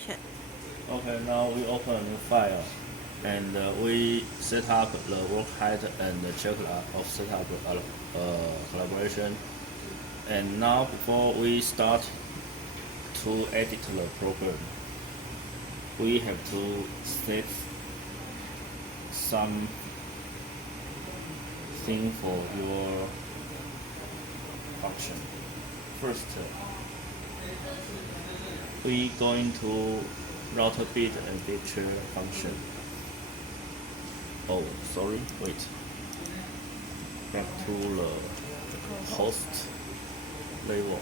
calculation. Okay, now we open a new file, and we set up the work height and the checklist of setup collaboration. And now before we start to edit the program, we have to set some thing for your function. First, we going to router bit and fixture function. Oh, sorry, wait. Back to the host level.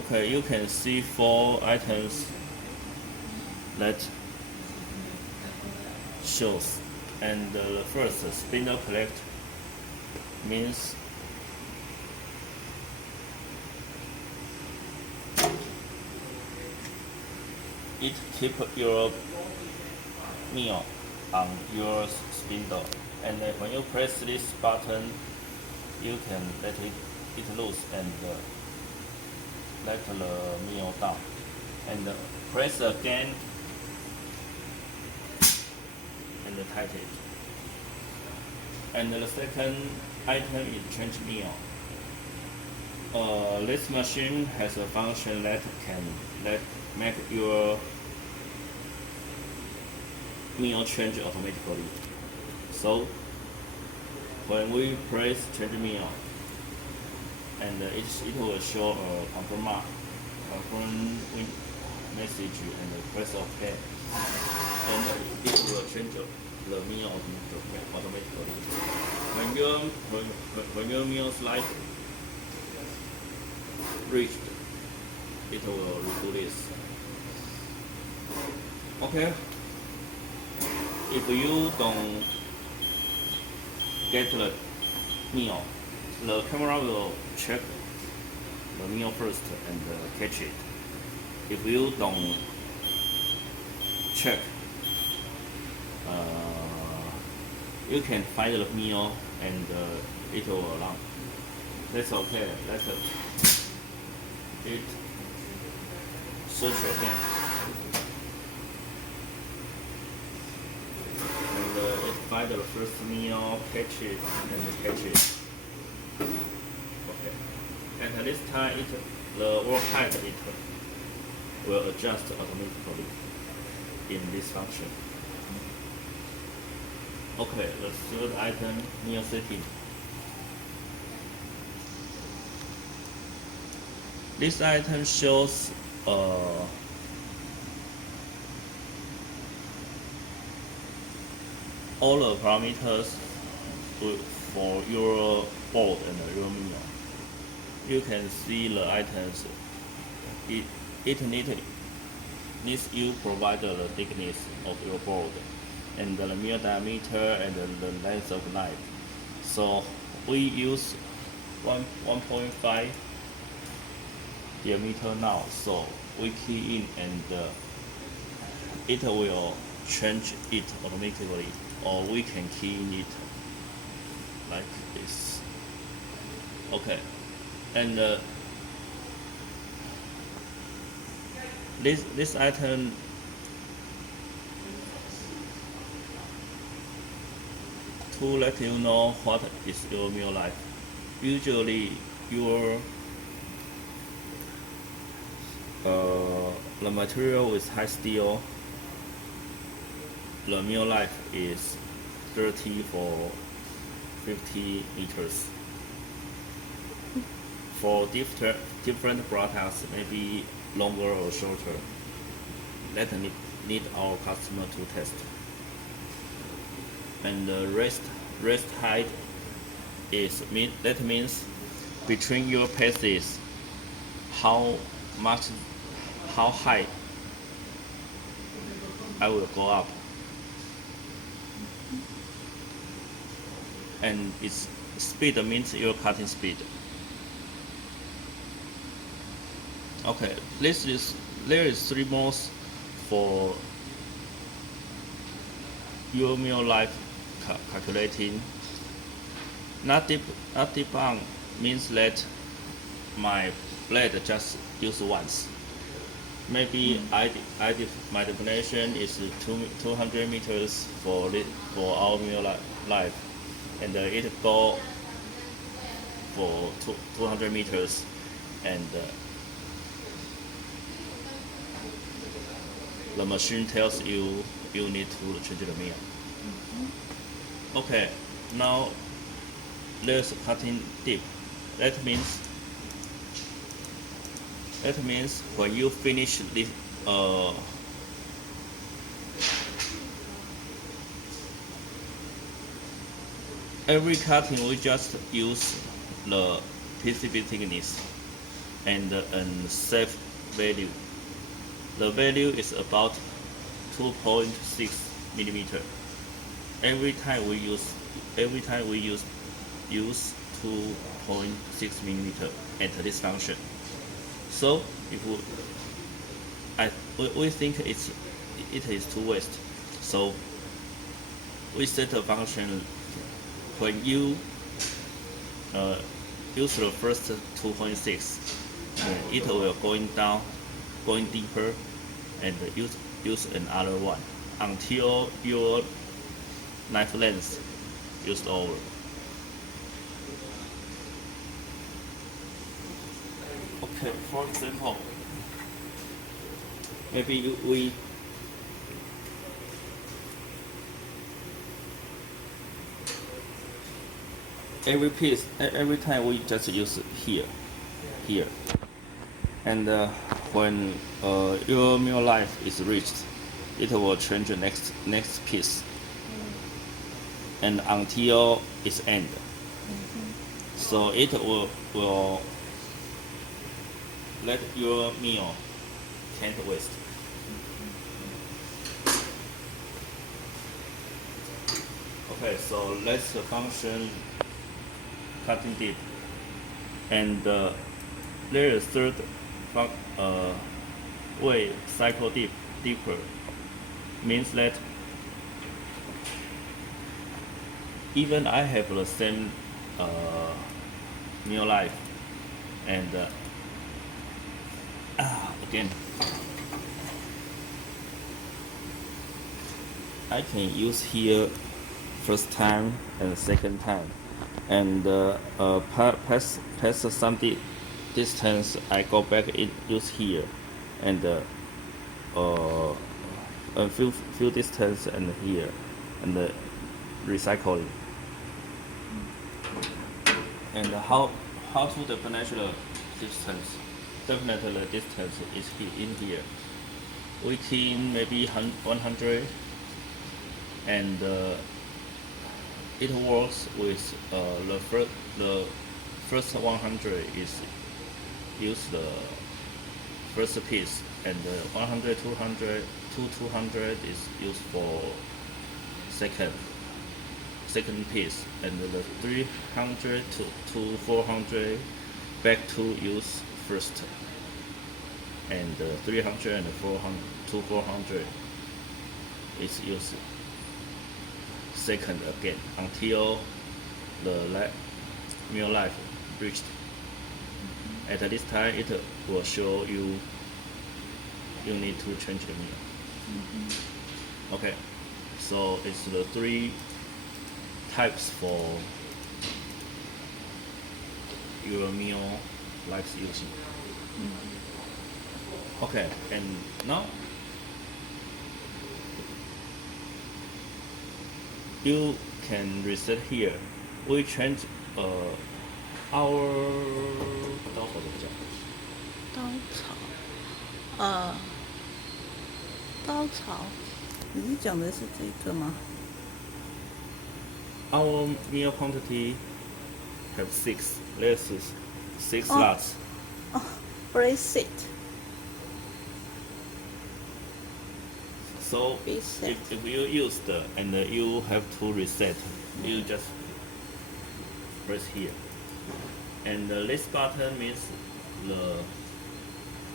Okay, you can see 4 items that shows, and the first spindle collect means it keep your meal on your spindle, and when you press this button, you can let it loose and let the meal down, and press again and tighten it. And the second item is change meal. This machine has a function that can make your meal change automatically. So when we press change meal, and it will show a confirm message and press OK, and it will change the meal automatically. When your meal slice reached, it will do this. Okay. If you don't get the meal, the camera will check the meal first and catch it. If you don't check, you can find the meal and it will alarm. That's okay. Let it search again. And it find the first meal, catch it, and catch it. Okay. And this time, the work height will adjust automatically in this function. Okay, the third item, meal setting. This item shows all the parameters for your board and your meal. You can see the items. It needs you provide the thickness of your board and the meal diameter and the length of knife. So we use 1.5 diameter now. So we key in and it will change it automatically, or we can key in it like this. Okay, and this item to let you know what is your meal life. Usually your the material with high steel, the meal life is 30 for 50 meters. For different products, maybe longer or shorter. That need our customer to test. And the rest height that means between your passes, how high I will go up, and its speed means your cutting speed. Okay, there is 3 modes for your meal life calculating. Not deep means that my blade just use once. maybe my definition is 200 meters for our meal life, and it go for 200 meters, and the machine tells you need to change the meal. Okay, now there's cutting dip. That means when you finish this every cutting we just use the PCB thickness and safe value. The value is about 2.6 millimeter. Every time we use 2.6 millimeter at this function. So if we think it is too waste. So we set a function when you use the first 2.6, it will going deeper, and use another one until your knife length used over. Okay, for example, maybe we every time we just use here, and when your meal life is reached, it will change the next piece, and until its end. So it will let your meal can't waste. Okay, so let's function cutting dip, and there is third way cycle deeper means that even I have the same meal life, and again I can use here first time and second time, and pass some distance I go back and use here, and a few distance and here, and recycling. And how to define the distance? Definitely the distance is in here. We can maybe 100, and it works with the first 100 is use the first piece, and 100 200 is used for second piece, and the 300 to 400 back to use first, and 300 and 400 to 400 is used second again until the meal life reached. At this time, it will show you need to change the meal. Okay, so it's the three types for your meal life using. Okay, and now you can reset here. We change our 刀法怎么讲？刀槽，你讲的是这个吗？ Our meal quantity have 6. This is 6 slots. Reset. So Reset. if you use and you have to reset, you just press here. And this button means the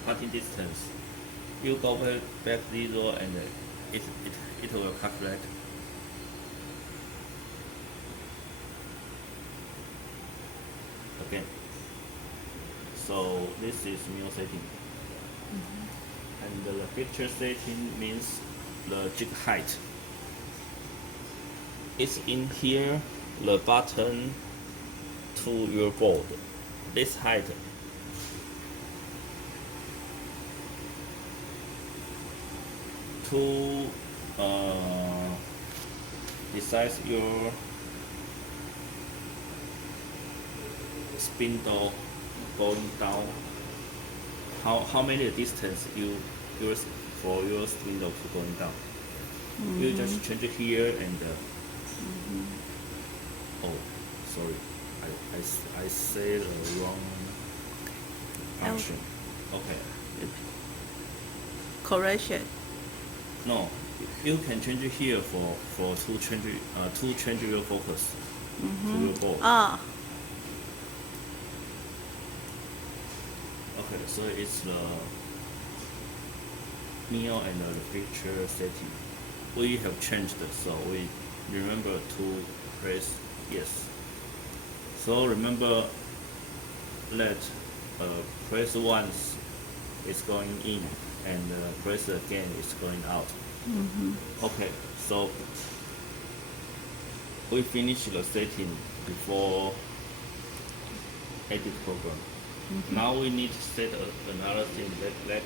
cutting distance. You go back 0, and it will calculate. Again. So this is meal setting. the fixture setting means the jig height. It's in here, the button to your board. This height to decide your spindle going down. How many distance you use for your spindle to going down? You just change it here and oh, sorry, I say the wrong option. Okay. Correction. No, you can change it here for to change your focus to your board. Ah, Okay, so it's the meal and the fixture setting. We have changed, so we remember to press yes. So remember that press once is going in and press again is going out. Okay, so we finish the setting before edit program. Now we need to set another thing that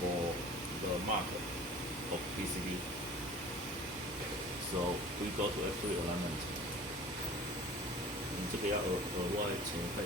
for the mark of PCB. So we go to F3 alignment. 你这个要额外钱费。